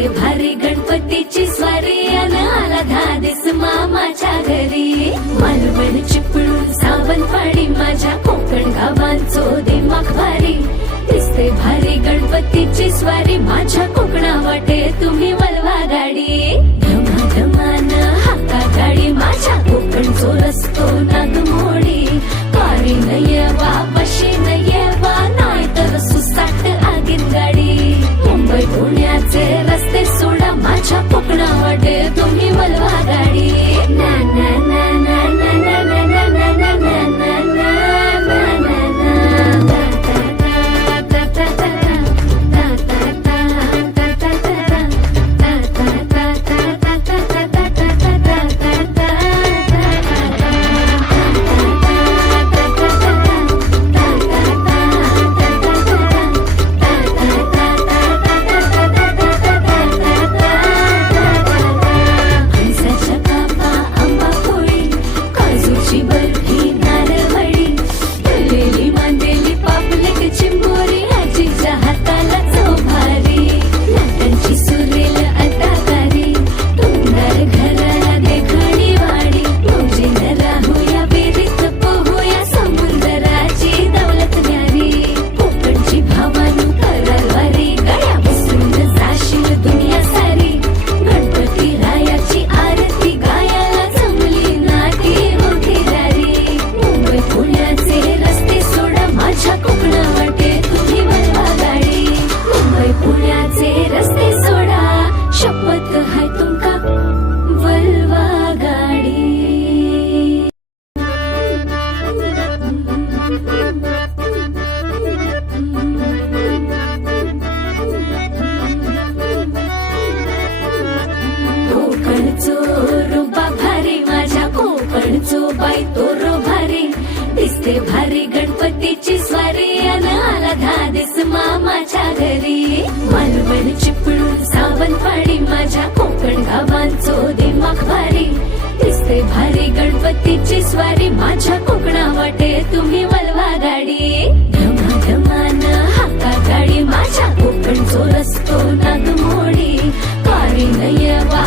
दिसते भारी गणपतीची स्वारी अन आला धादिस मामाच्या घरी। मालवण चिपळूण सावंतवाडी माझ्या कोकण गावांचो दिमाग भारी। दिसते भारी गणपतीची स्वारी माझ्या कोकणा वाटे तुम्ही वलवा गाडी। धमाधमान हाका गाडी माझ्या कोकणचो रस्तो नागमोडी। कारी न येवा बशी न येवा नाही तर सुसाट आगीन गाडी। मुंबई पुण्याचे रस्ते सोडा माझ्या कोकणा वाटे तुम्ही वलवा गाडी। ना ना ना ना ना ना ना ना ना ना ना बाई तोरो भारी। दिसते भारी गणपतीची स्वारी अन आला धादिस मामाच्या घरी। मालवण चिपळूण सावंतवाडी माझ्या कोकण गावांचो दिमाग भारी। दिसते भारी गणपतीची स्वारी माझ्या कोकणा वाटे तुम्ही वलवा गाडी। धमाधमान हाका गाडी माझ्या कोकणचो रस्तो नागमोडी। कारी न येवा